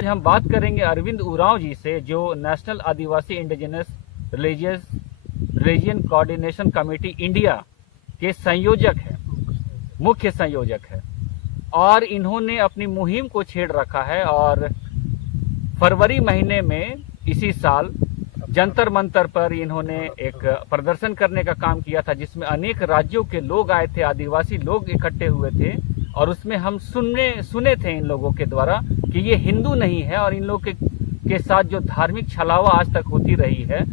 आज हम बात करेंगे अरविंद उरांव जी से, जो national Adivasi indigenous region coordination committee India के संयोजक है, मुख्य संयोजक है। और इन्होंने अपनी मुहिम को छेड़ रखा है और फरवरी महीने में इसी साल जंतर मंतर पर इन्होंने एक प्रदर्शन करने का काम किया था, जिसमें अनेक राज्यों के लोग आए थे, आदिवासी लोग इकट्ठे हुए थे। और उसमें हम सुने थे इन लोगों के द्वारा कि ये हिंदू नहीं है और इन लोग के साथ जो धार्मिक छलावा आज तक होती रही है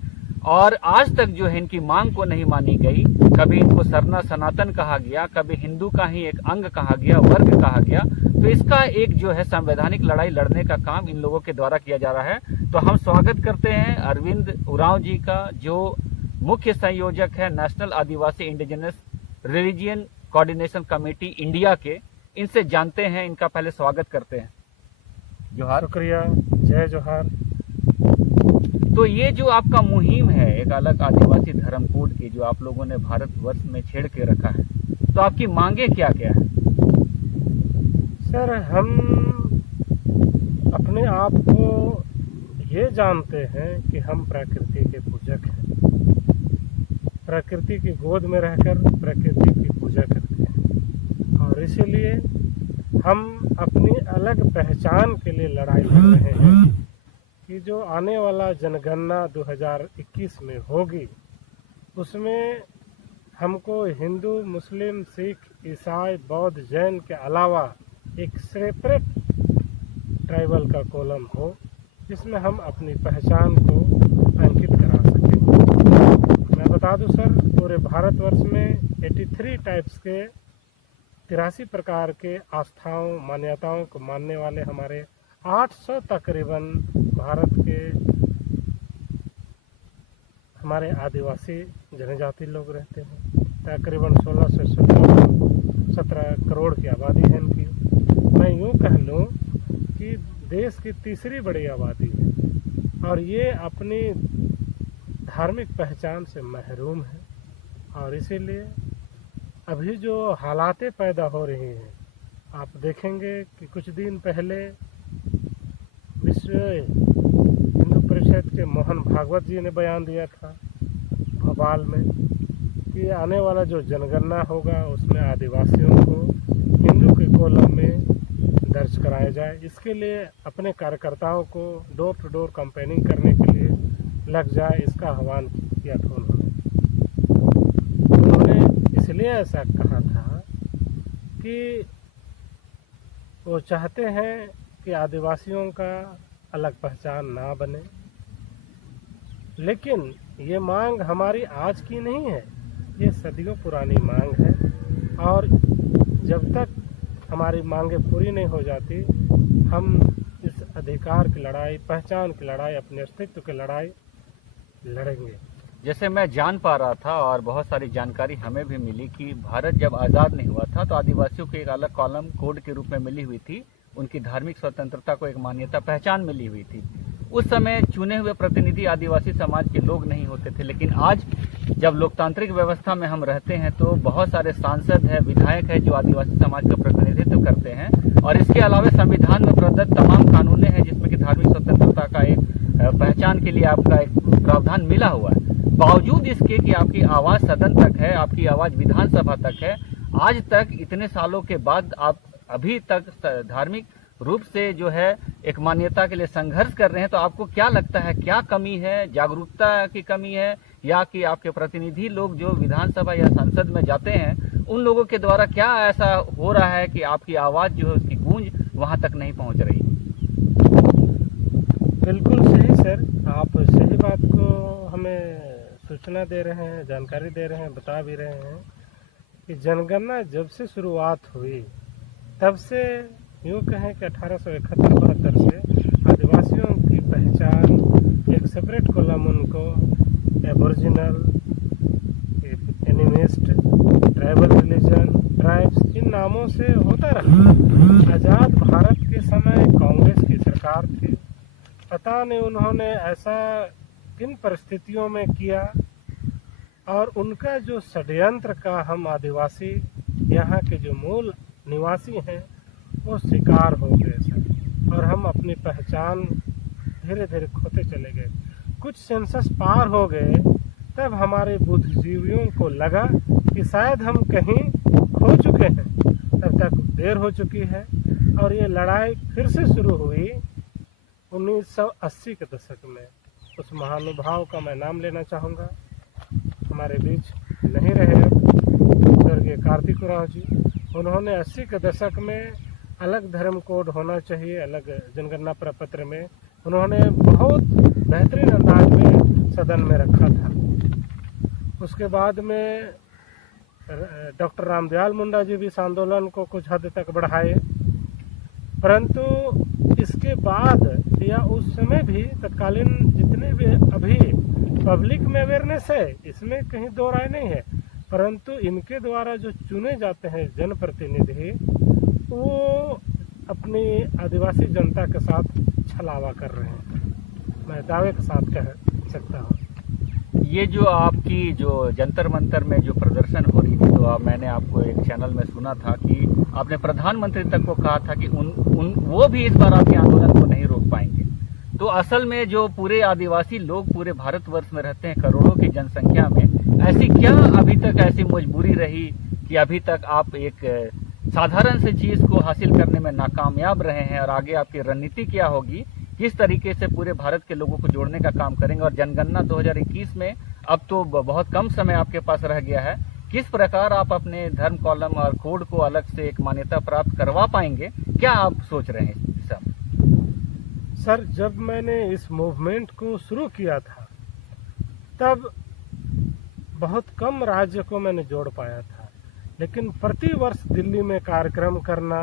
और आज तक जो है इनकी मांग को नहीं मानी गई। कभी इनको सरना सनातन कहा गया, कभी हिंदू का ही एक अंग कहा गया, वर्ग कहा गया। तो इसका एक जो है संवैधानिक लड़ाई लड़ने का काम इन लोगों के द्वारा किया जा रहा है। तो हम स्वागत करते हैं अरविंद उरांव जी का, जो मुख्य संयोजक है national Adivasi indigenous religion coordination committee India के। इनसे जानते हैं, इनका पहले स्वागत करते हैं। जोहार। शुक्रिया, जय जोहार। तो ये जो आपका मुहिम है एक अलग आदिवासी धर्म कोड की, जो आप लोगों ने भारतवर्ष में छेड़ के रखा है, तो आपकी मांगे क्या क्या है? सर, हम अपने आप को ये जानते हैं कि हम प्रकृति के पूजक हैं। प्रकृति की गोद में रहकर प्रकृति की पूजा करते हैं और इसीलिए हम अपनी अलग पहचान के लिए लड़ाई लड़ रहे हैं कि जो आने वाला जनगणना 2021 में होगी, उसमें हमको हिंदू, मुस्लिम, सिख, ईसाई, बौद्ध, जैन के अलावा एक सेपरेट ट्राइबल का कॉलम हो, जिसमें हम अपनी पहचान को अंकित करा सकें। मैं बता दूं सर, पूरे भारतवर्ष में 83 टाइप्स के 83 प्रकार के आस्थाओं, मान्यताओं को मानने वाले हमारे 800 तकरीबन भारत के हमारे आदिवासी जनजाति लोग रहते हैं। तकरीबन 16 से 17 करोड़ की आबादी है इनकी। मैं यूँ कह लूँ कि देश की तीसरी बड़ी आबादी है और ये अपनी धार्मिक पहचान से महरूम है। और इसीलिए अभी जो हालातें पैदा हो रही हैं, आप देखेंगे कि कुछ दिन पहले विश्व हिंदू परिषद के मोहन भागवत जी ने बयान दिया था भोपाल में कि आने वाला जो जनगणना होगा उसमें आदिवासियों को हिंदू के कॉलम में दर्ज कराया जाए। इसके लिए अपने कार्यकर्ताओं को डोर टू डोर कैंपेनिंग करने के लिए लग जाए, इसका आह्वान किया था उन्होंने। इसलिए ऐसा कहा था कि वो चाहते हैं कि आदिवासियों का अलग पहचान ना बने। लेकिन ये मांग हमारी आज की नहीं है, ये सदियों पुरानी मांग है और जब तक हमारी मांगें पूरी नहीं हो जाती, हम इस अधिकार की लड़ाई, पहचान की लड़ाई, अपने अस्तित्व की लड़ाई लड़ेंगे। जैसे मैं जान पा रहा था और बहुत सारी जानकारी हमें भी मिली कि भारत जब आज़ाद नहीं हुआ था तो आदिवासियों को एक अलग कॉलम कोड के रूप में मिली हुई थी, उनकी धार्मिक स्वतंत्रता को एक मान्यता, पहचान मिली हुई थी। उस समय चुने हुए प्रतिनिधि आदिवासी समाज के लोग नहीं होते थे, लेकिन आज जब लोकतांत्रिक व्यवस्था में हम रहते हैं तो बहुत सारे सांसद हैं, विधायक हैं जो आदिवासी समाज का प्रतिनिधित्व करते हैं। और इसके अलावा संविधान में प्रदत्त तमाम कानूनें हैं जिसमें कि धार्मिक स्वतंत्रता का एक पहचान के लिए आपका एक प्रावधान मिला हुआ है। बावजूद इसके कि आपकी आवाज़ सदन तक है, आपकी आवाज़ विधानसभा तक है, आज तक इतने सालों के बाद आप अभी तक धार्मिक रूप से जो है एक मान्यता के लिए संघर्ष कर रहे हैं। तो आपको क्या लगता है, क्या कमी है? जागरूकता की कमी है या कि आपके प्रतिनिधि लोग जो विधानसभा या संसद में जाते हैं उन लोगों के द्वारा क्या ऐसा हो रहा है कि आपकी आवाज़ जो है उसकी गूंज वहां तक नहीं पहुंच रही? बिल्कुल सही सर, आप सही बात को हमें सूचना दे रहे हैं, जानकारी दे रहे हैं, बता भी रहे हैं कि जनगणना जब से शुरुआत हुई तब से यूँ कहें कि 1871-72 से आदिवासियों की पहचान एक सेपरेट कॉलम उनको aboriginal, animist, tribal religion, tribes, इन नामों से होता रहा। आज़ाद भारत के समय कांग्रेस की सरकार थी, पता नहीं उन्होंने ऐसा किन परिस्थितियों में किया और उनका जो षड्यंत्र का हम आदिवासी यहाँ के जो मूल निवासी हैं वो शिकार हो गए सर। और हम अपनी पहचान धीरे धीरे खोते चले गए। कुछ सेंसस पार हो गए तब हमारे बुद्धिजीवियों को लगा कि शायद हम कहीं खो चुके हैं। तब तक देर हो चुकी है और ये लड़ाई फिर से शुरू हुई 1980 के दशक में। उस महानुभाव का मैं नाम लेना चाहूँगा, हमारे बीच नहीं रहे अब, स्वर्गीय कार्तिक उरांव जी। उन्होंने 80 के दशक में अलग धर्म कोड होना चाहिए, अलग जनगणना प्रपत्र में उन्होंने बहुत बेहतरीन अंदाज में सदन में रखा था। उसके बाद में डॉक्टर रामदयाल मुंडा जी भी इस आंदोलन को कुछ हद तक बढ़ाए, परंतु इसके बाद या उस समय भी तत्कालीन जितने भी अभी पब्लिक में अवेयरनेस है, इसमें कहीं दो राय नहीं है, परंतु इनके द्वारा जो चुने जाते हैं जनप्रतिनिधि, वो अपनी आदिवासी जनता के साथ छलावा कर रहे हैं, मैं दावे के साथ कह सकता हूँ। ये जो आपकी जो जंतर मंतर में जो प्रदर्शन हो रही थी, तो मैंने आपको एक चैनल में सुना था कि आपने प्रधानमंत्री तक को कहा था कि वो भी इस बार आपके आंदोलन को नहीं रोक पाएंगे। तो असल में जो पूरे आदिवासी लोग पूरे भारतवर्ष में रहते हैं करोड़ों की जनसंख्या में, ऐसी क्या अभी तक ऐसी मजबूरी रही कि अभी तक आप एक साधारण सी चीज को हासिल करने में नाकामयाब रहे हैं, और आगे आपकी रणनीति क्या होगी, किस तरीके से पूरे भारत के लोगों को जोड़ने का काम करेंगे? और जनगणना 2021 में अब तो बहुत कम समय आपके पास रह गया है, किस प्रकार आप अपने धर्म कॉलम और कोड को अलग से एक मान्यता प्राप्त करवा पाएंगे, क्या आप सोच रहे हैं इस दिशा में? सर, जब मैंने इस मूवमेंट को शुरू किया था तब बहुत कम राज्य को मैंने जोड़ पाया था, लेकिन प्रति वर्ष दिल्ली में कार्यक्रम करना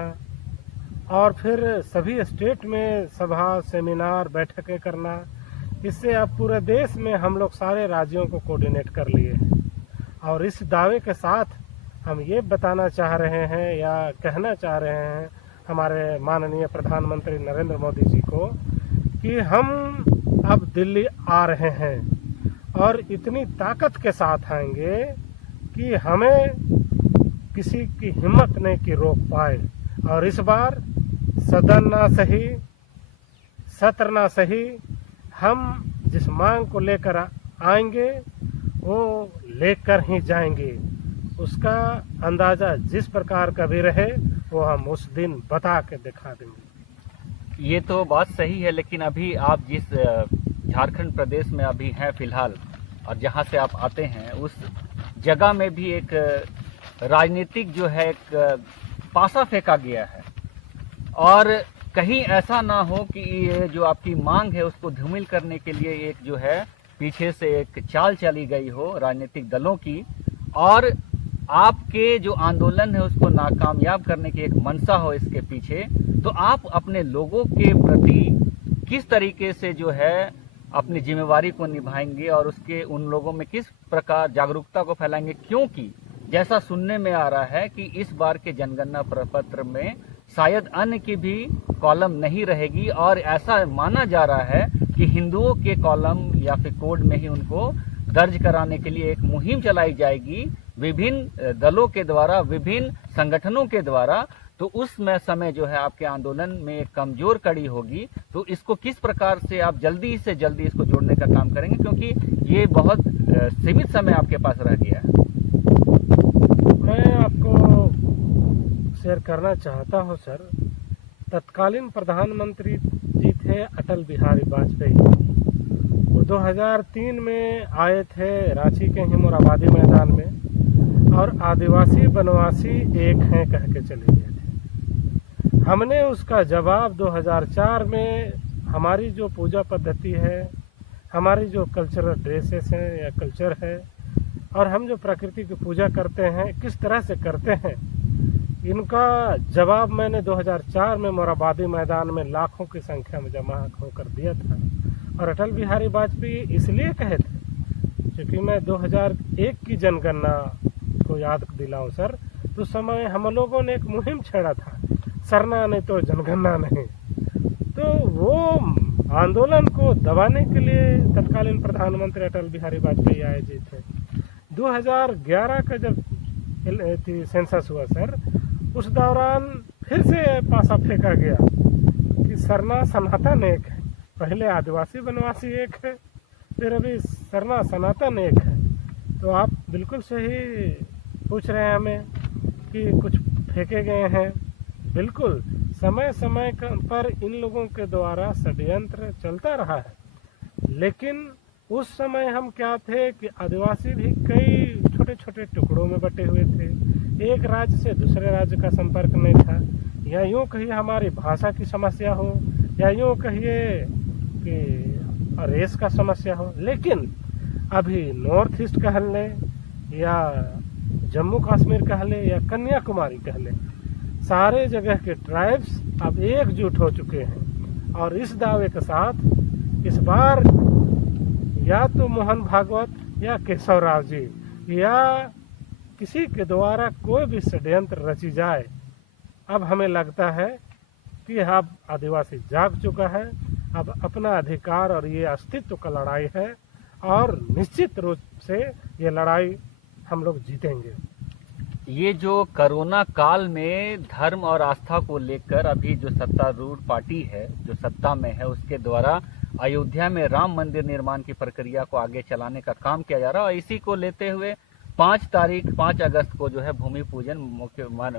और फिर सभी स्टेट में सभा सेमिनार बैठकें करना, इससे अब पूरे देश में हम लोग सारे राज्यों को कोऑर्डिनेट कर लिए हैं। और इस दावे के साथ हम ये बताना चाह रहे हैं या कहना चाह रहे हैं हमारे माननीय प्रधानमंत्री नरेंद्र मोदी जी को कि हम अब दिल्ली आ रहे हैं और इतनी ताकत के साथ आएंगे कि हमें किसी की हिम्मत नहीं कि रोक पाए। और इस बार सदन ना सही, सत्र ना सही, हम जिस मांग को लेकर आएंगे वो लेकर ही जाएंगे। उसका अंदाजा जिस प्रकार का भी रहे वो हम उस दिन बता के दिखा देंगे। ये तो बात सही है, लेकिन अभी आप जिस झारखंड प्रदेश में अभी हैं फिलहाल, और जहां से आप आते हैं उस जगह में भी एक राजनीतिक जो है एक पासा फेंका गया है, और कहीं ऐसा ना हो कि ये जो आपकी मांग है उसको धूमिल करने के लिए एक जो है पीछे से एक चाल चली गई हो राजनीतिक दलों की, और आपके जो आंदोलन है उसको नाकामयाब करने की एक मंशा हो इसके पीछे। तो आप अपने लोगों के प्रति किस तरीके से जो है अपनी जिम्मेवारी को निभाएंगे और उसके उन लोगों में किस प्रकार जागरूकता को फैलाएंगे? क्योंकि जैसा सुनने में आ रहा है कि इस बार के जनगणना प्रपत्र में शायद अन्य की भी कॉलम नहीं रहेगी, और ऐसा माना जा रहा है कि हिंदुओं के कॉलम या फिर कोड में ही उनको दर्ज कराने के लिए एक मुहिम चलाई जाएगी विभिन्न दलों के द्वारा, विभिन्न संगठनों के द्वारा। तो उस समय जो है आपके आंदोलन में एक कमजोर कड़ी होगी। तो इसको किस प्रकार से आप जल्दी से जल्दी इसको जोड़ने का काम करेंगे, क्योंकि ये बहुत सीमित समय आपके पास रह गया है? मैं आपको शेयर करना चाहता हूं सर, तत्कालीन प्रधानमंत्री जी थे अटल बिहारी वाजपेयी। वो 2003 में आए थे रांची के ही मोराबादी मैदान में, और आदिवासी बनवासी एक हैं कह के चले गए थे। हमने उसका जवाब 2004 में हमारी जो पूजा पद्धति है, हमारी जो कल्चरल ड्रेसेस हैं या कल्चर है, और हम जो प्रकृति की पूजा करते हैं किस तरह से करते हैं, इनका जवाब मैंने 2004 में मोराबादी मैदान में लाखों की संख्या में जमा होकर दिया था। और अटल बिहारी वाजपेयी इसलिए कहे थे क्योंकि मैं 2001 की जनगणना को याद दिलाऊं सर, तो उस समय हम लोगों ने एक मुहिम छेड़ा था, सरना नहीं तो जनगणना नहीं। तो वो आंदोलन को दबाने के लिए तत्कालीन प्रधानमंत्री अटल बिहारी वाजपेयी आए जी थे। 2011 का जब सेंसस हुआ सर, उस दौरान फिर से पासा फेंका गया कि सरना सनातन एक है। पहले आदिवासी वनवासी एक है, फिर अभी सरना सनातन एक है। तो आप बिल्कुल सही पूछ रहे हैं हमें कि कुछ फेंके गए हैं। बिल्कुल समय समय पर इन लोगों के द्वारा षड्यंत्र चलता रहा है, लेकिन उस समय हम क्या थे कि आदिवासी भी कई छोटे छोटे टुकड़ों में बटे हुए थे। एक राज्य से दूसरे राज्य का संपर्क नहीं था, या यूँ कहिए हमारी भाषा की समस्या हो, या यूँ कहिए कि रेस का समस्या हो। लेकिन अभी नॉर्थ ईस्ट कह लें, या जम्मू कश्मीर कह लें, या कन्याकुमारी कह लें, सारे जगह के ट्राइब्स अब एकजुट हो चुके हैं। और इस दावे के साथ इस बार या तो मोहन भागवत या केशव राव जी या किसी के द्वारा कोई भी षड्यंत्र रची जाए, अब हमें लगता है कि अब आदिवासी जाग चुका है। अब अपना अधिकार और ये अस्तित्व का लड़ाई है, और निश्चित रूप से ये लड़ाई हम लोग जीतेंगे। ये जो कोरोना काल में धर्म और आस्था को लेकर अभी जो सत्तारूढ़ पार्टी है, जो सत्ता में है, उसके द्वारा अयोध्या में राम मंदिर निर्माण की प्रक्रिया को आगे चलाने का काम किया जा रहा है। और इसी को लेते हुए 5 अगस्त को जो है भूमि पूजन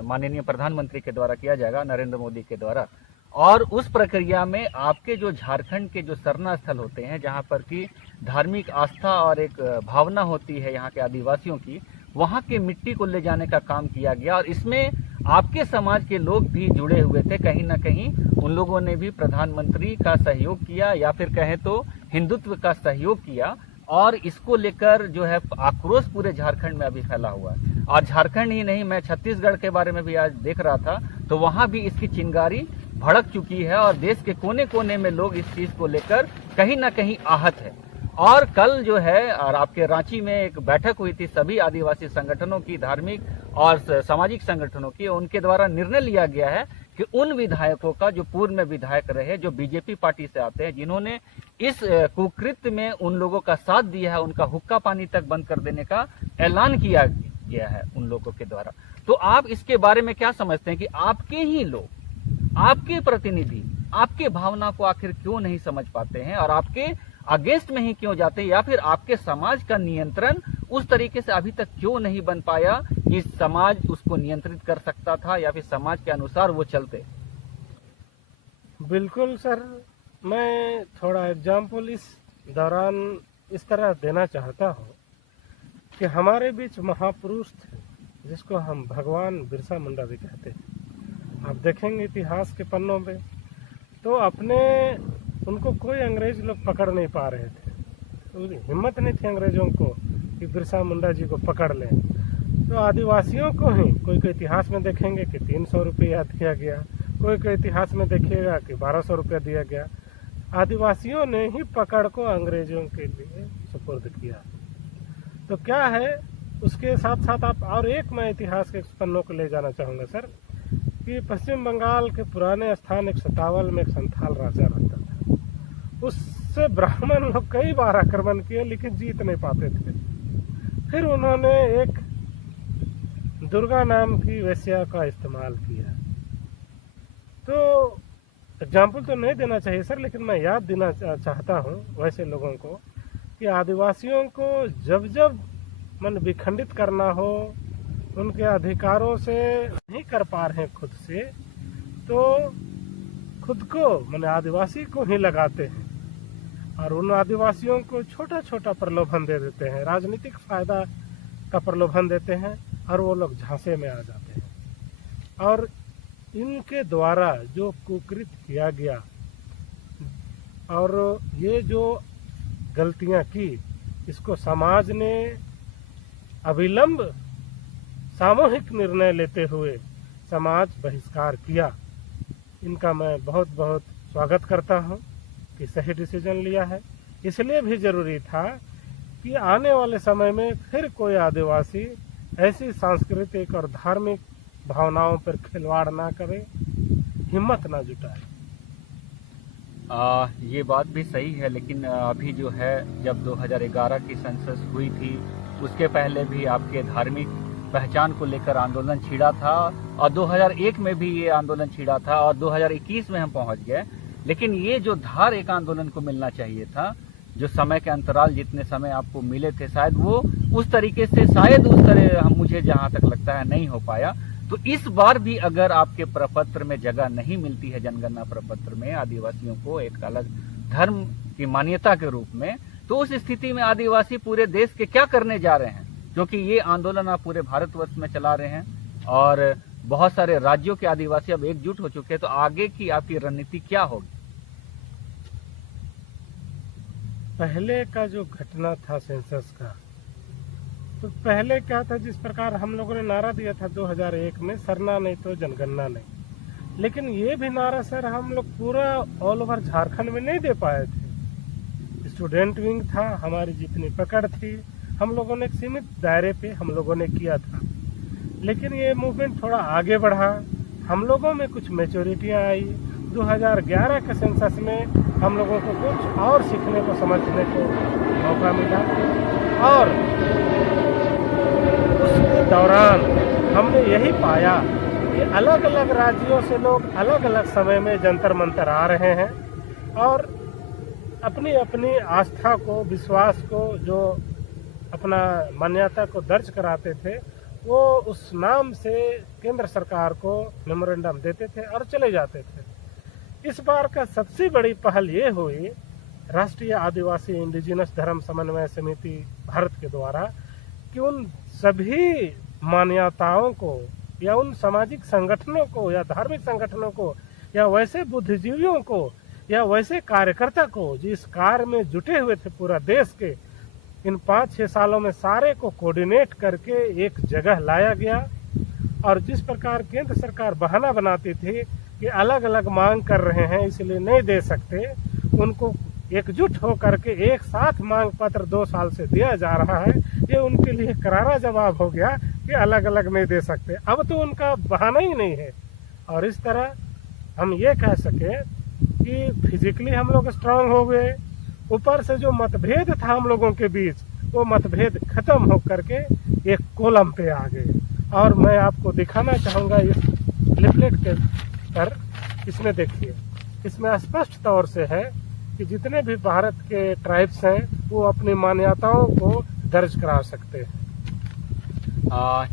माननीय प्रधानमंत्री के द्वारा किया जाएगा, नरेंद्र मोदी के द्वारा। और उस प्रक्रिया में आपके जो झारखंड के जो सरना स्थल होते हैं, जहां पर की धार्मिक आस्था और एक भावना होती है यहाँ के आदिवासियों की, वहाँ के मिट्टी को ले जाने का काम किया गया। और इसमें आपके समाज के लोग भी जुड़े हुए थे। कहीं ना कहीं उन लोगों ने भी प्रधानमंत्री का सहयोग किया, या फिर कहें तो हिंदुत्व का सहयोग किया। और इसको लेकर जो है आक्रोश पूरे झारखंड में अभी फैला हुआ है। और झारखंड ही नहीं, मैं छत्तीसगढ़ के बारे में भी आज देख रहा था, तो वहाँ भी इसकी चिंगारी भड़क चुकी है। और देश के कोने कोने में लोग इस चीज को लेकर कहीं ना कहीं आहत है। और कल जो है और आपके रांची में एक बैठक हुई थी सभी आदिवासी संगठनों की, धार्मिक और सामाजिक संगठनों की। उनके द्वारा निर्णय लिया गया है कि उन विधायकों का जो पूर्व में विधायक रहे, जो बीजेपी पार्टी से आते हैं, जिन्होंने इस कुकृत्य में उन लोगों का साथ दिया है, उनका हुक्का पानी तक बंद कर देने का ऐलान किया गया है उन लोगों के द्वारा। तो आप इसके बारे में क्या समझते हैं कि आपके ही लोग, आपके प्रतिनिधि आपके भावना को आखिर क्यों नहीं समझ पाते हैं, और आपके अगेंस्ट में ही क्यों जाते हैं, या फिर आपके समाज का नियंत्रण उस तरीके से अभी तक क्यों नहीं बन पाया कि समाज उसको नियंत्रित कर सकता था, या फिर समाज के अनुसार वो चलते? बिल्कुल सर, मैं थोड़ा एग्जाम्पल इस दौरान इस तरह देना चाहता हूँ कि हमारे बीच महापुरुष थे, जिसको हम भगवान बिरसा मुंडा भी कहते हैं। आप देखेंगे इतिहास के पन्नों में, तो अपने उनको कोई अंग्रेज लोग पकड़ नहीं पा रहे थे। तो हिम्मत नहीं थी अंग्रेजों को कि बिरसा मुंडा जी को पकड़ लें। तो आदिवासियों को ही कोई कोई इतिहास में देखेंगे कि 300 रुपये याद किया गया, कोई कोई इतिहास में देखिएगा कि 1200 रुपया दिया गया। आदिवासियों ने ही पकड़ को अंग्रेजों के लिए सुपुर्द किया। तो क्या है, उसके साथ साथ आप और एक मैं इतिहास के पन्नों को ले जाना चाहूँगा सर, कि पश्चिम बंगाल के पुराने स्थान एक सतावल में एक संथाल राजा रहता था। उससे ब्राह्मण लोग कई बार आक्रमण किए, लेकिन जीत नहीं पाते थे। फिर उन्होंने एक दुर्गा नाम की वेश्या का इस्तेमाल किया। तो एग्जाम्पल तो नहीं देना चाहिए सर, लेकिन मैं याद देना चाहता हूँ वैसे लोगों को कि आदिवासियों को जब जब मन विखंडित करना हो, उनके अधिकारों से नहीं कर पा रहे हैं खुद से, तो खुद को माने आदिवासी को ही लगाते हैं और उन आदिवासियों को छोटा छोटा प्रलोभन दे देते हैं, राजनीतिक फायदा का प्रलोभन देते हैं, और वो लोग झांसे में आ जाते हैं। और इनके द्वारा जो कुकृत्य किया गया और ये जो गलतियां की, इसको समाज ने अविलंब सामूहिक निर्णय लेते हुए समाज बहिष्कार किया। इनका मैं बहुत बहुत स्वागत करता हूं कि सही डिसीजन लिया है। इसलिए भी जरूरी था कि आने वाले समय में फिर कोई आदिवासी ऐसी सांस्कृतिक और धार्मिक भावनाओं पर खिलवाड़ ना करे, हिम्मत ना जुटाए। ये बात भी सही है, लेकिन अभी जो है, जब 2011 की सेंसस हुई थी, उसके पहले भी आपके धार्मिक पहचान को लेकर आंदोलन छिड़ा था, और 2001 में भी ये आंदोलन छिड़ा था, और 2021 में हम पहुंच गए। लेकिन ये जो धार एक आंदोलन को मिलना चाहिए था, जो समय के अंतराल जितने समय आपको मिले थे, शायद वो उस तरीके से, शायद उस तरह हम, मुझे जहां तक लगता है, नहीं हो पाया। तो इस बार भी अगर आपके प्रपत्र में जगह नहीं मिलती है, जनगणना प्रपत्र में आदिवासियों को एक अलग धर्म की मान्यता के रूप में, तो उस स्थिति में आदिवासी पूरे देश के क्या करने जा रहे हैं? क्योंकि ये आंदोलन आप पूरे भारतवर्ष में चला रहे हैं और बहुत सारे राज्यों के आदिवासी अब एकजुट हो चुके हैं, तो आगे की आपकी रणनीति क्या होगी? पहले का जो घटना था सेंसस का, तो पहले क्या था, जिस प्रकार हम लोगों ने नारा दिया था 2001 में, सरना नहीं तो जनगणना नहीं, लेकिन ये भी नारा सर हम लोग पूरा ऑल ओवर झारखंड में नहीं दे पाए थे। स्टूडेंट विंग था, हमारी जितनी पकड़ थी, हम लोगों ने एक सीमित दायरे पे हम लोगों ने किया था। लेकिन ये मूवमेंट थोड़ा आगे बढ़ा, हम लोगों में कुछ मैच्योरिटियाँ आई। 2011 के सेंसस में हम लोगों को कुछ और सीखने को, समझने को मौका मिला, और उसके दौरान हमने यही पाया कि अलग अलग राज्यों से लोग अलग अलग समय में जंतर मंतर आ रहे हैं और अपनी अपनी आस्था को, विश्वास को, जो अपना मान्यता को दर्ज कराते थे, वो उस नाम से केंद्र सरकार को मेमोरेंडम देते थे और चले जाते थे। इस बार का सबसे बड़ी पहल ये हुई, राष्ट्रीय आदिवासी इंडिजिनस धर्म समन्वय समिति भारत के द्वारा, कि उन सभी मान्यताओं को या उन सामाजिक संगठनों को या धार्मिक संगठनों को या वैसे बुद्धिजीवियों को या वैसे कार्यकर्ता को जो इस कार्य में जुटे हुए थे पूरा देश के, इन 5-6 सालों में सारे को कोऑर्डिनेट करके एक जगह लाया गया। और जिस प्रकार केंद्र सरकार बहाना बनाती थी कि अलग अलग मांग कर रहे हैं इसलिए नहीं दे सकते, उनको एकजुट होकर के एक साथ मांग पत्र 2 साल से दिया जा रहा है। ये उनके लिए करारा जवाब हो गया कि अलग अलग नहीं दे सकते। अब तो उनका बहाना ही नहीं है। और इस तरह हम ये कह सके कि फिजिकली हम लोग स्ट्रांग हो गए, ऊपर से जो मतभेद था हम लोगों के बीच, वो मतभेद खत्म हो करके एक कॉलम पे आ गए। और मैं आपको दिखाना चाहूँगा इस लिफलेट के पर, इसमें देखिए, इसमें स्पष्ट तौर से है कि जितने भी भारत के ट्राइब्स हैं वो अपनी मान्यताओं को दर्ज करा सकते हैं।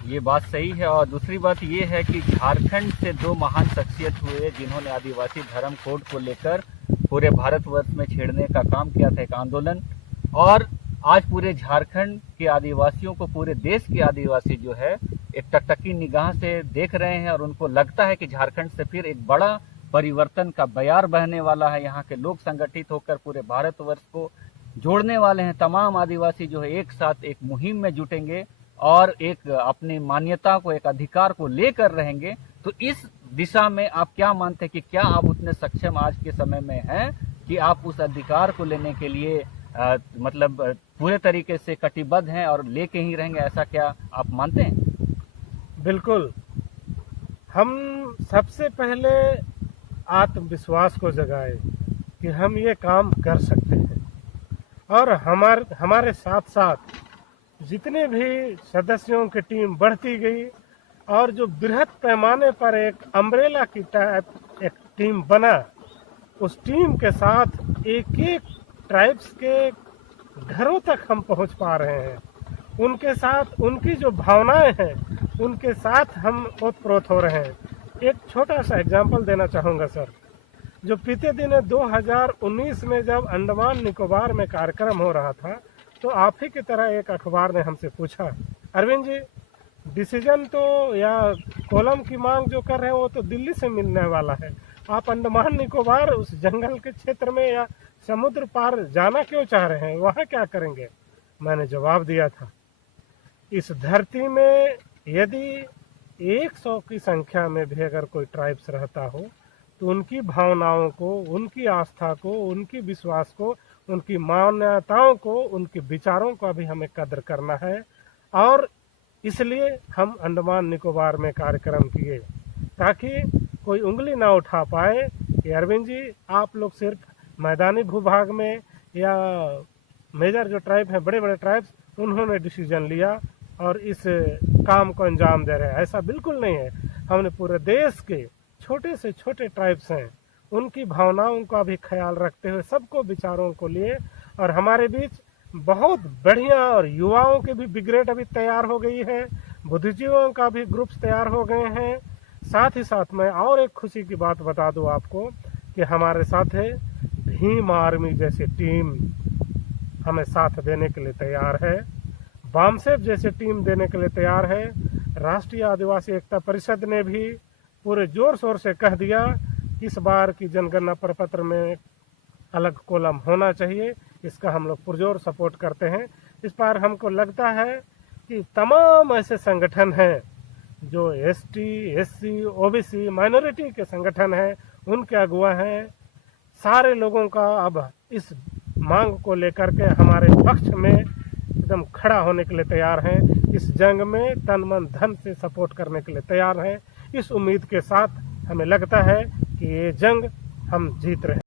ये बात सही है। और दूसरी बात ये है कि झारखंड से 2 महान शख्सियत हुए जिन्होंने आदिवासी धर्म कोड को लेकर पूरे भारतवर्ष में छेड़ने का काम किया था, एक आंदोलन। और आज पूरे झारखंड के आदिवासियों को, पूरे देश के आदिवासी जो है एक टकटकी निगाह से देख रहे हैं और उनको लगता है कि झारखंड से फिर एक बड़ा परिवर्तन का बयार बहने वाला है। यहाँ के लोग संगठित होकर पूरे भारतवर्ष को जोड़ने वाले हैं। तमाम आदिवासी जो है एक साथ एक मुहिम में जुटेंगे और एक अपनी मान्यता को, एक अधिकार को लेकर रहेंगे। तो इस दिशा में आप क्या मानते हैं कि क्या आप उतने सक्षम आज के समय में हैं कि आप उस अधिकार को लेने के लिए मतलब पूरे तरीके से कटिबद्ध हैं और लेके ही रहेंगे, ऐसा क्या आप मानते हैं? बिल्कुल। हम सबसे पहले आत्मविश्वास को जगाए कि हम ये काम कर सकते हैं, और हमारे साथ साथ जितने भी सदस्यों की टीम बढ़ती गई और जो बृहद पैमाने पर एक अम्ब्रेला की टाइप एक टीम बना, उस टीम के साथ एक एक ट्राइब्स के घरों तक हम पहुंच पा रहे हैं। उनके साथ उनकी जो भावनाएं हैं उनके साथ हम ओतप्रोत हो रहे हैं। एक छोटा सा एग्जांपल देना चाहूँगा सर। जो बीते दिन 2019 में जब अंडमान निकोबार में कार्यक्रम हो रहा था, तो आप ही की तरह एक अखबार ने हमसे पूछा, अरविंद जी डिसीजन तो या कॉलम की मांग जो कर रहे हैं वो तो दिल्ली से मिलने वाला है, आप अंडमान निकोबार उस जंगल के क्षेत्र में या समुद्र पार जाना क्यों चाह रहे हैं, वहाँ क्या करेंगे? मैंने जवाब दिया था, इस धरती में यदि 100 की संख्या में भी अगर कोई ट्राइब्स रहता हो तो उनकी भावनाओं को, उनकी आस्था को, उनकी विश्वास को, उनकी मान्यताओं को, उनके विचारों का भी हमें कदर करना है। और इसलिए हम अंडमान निकोबार में कार्यक्रम किए ताकि कोई उंगली ना उठा पाए कि अरविंद जी आप लोग सिर्फ मैदानी भूभाग में या मेजर जो ट्राइब हैं, बड़े बड़े ट्राइब्स, उन्होंने डिसीजन लिया और इस काम को अंजाम दे रहे हैं। ऐसा बिल्कुल नहीं है। हमने पूरे देश के छोटे से छोटे ट्राइब्स हैं उनकी भावनाओं का भी ख्याल रखते हुए सबको विचारों को लिए, और हमारे बीच बहुत बढ़िया और युवाओं की भी ब्रिगेड अभी तैयार हो गई है, बुद्धिजीवियों का भी ग्रुप्स तैयार हो गए हैं। साथ ही साथ मैं और एक खुशी की बात बता दूं आपको कि हमारे साथ है भीम आर्मी जैसी टीम हमें साथ देने के लिए तैयार है, बामसेफ जैसे टीम देने के लिए तैयार है। राष्ट्रीय आदिवासी एकता परिषद ने भी पूरे जोर शोर से कह दिया कि इस बार की जनगणना प्रपत्र में अलग कॉलम होना चाहिए। इसका हम लोग पुरजोर सपोर्ट करते हैं। इस बार हमको लगता है कि तमाम ऐसे संगठन हैं जो एसटी, एससी, ओबीसी, माइनॉरिटी के संगठन हैं, उनके अगुवा हैं, सारे लोगों का अब इस मांग को लेकर के हमारे पक्ष में एकदम खड़ा होने के लिए तैयार हैं। इस जंग में तन मन धन से सपोर्ट करने के लिए तैयार हैं। इस उम्मीद के साथ हमें लगता है कि ये जंग हम जीत रहे हैं।